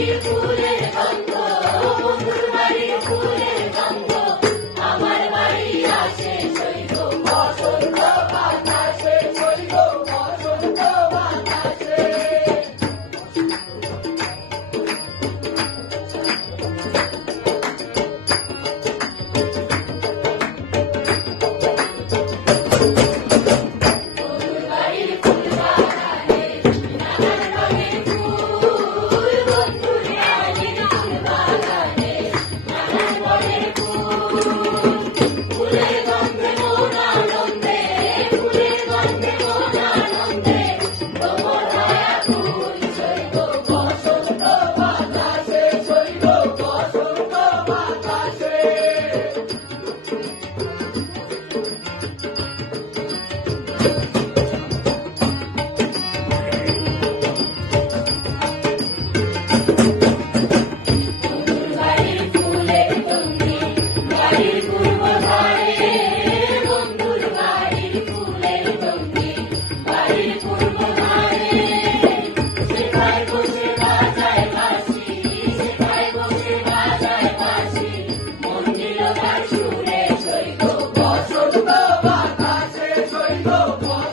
you. People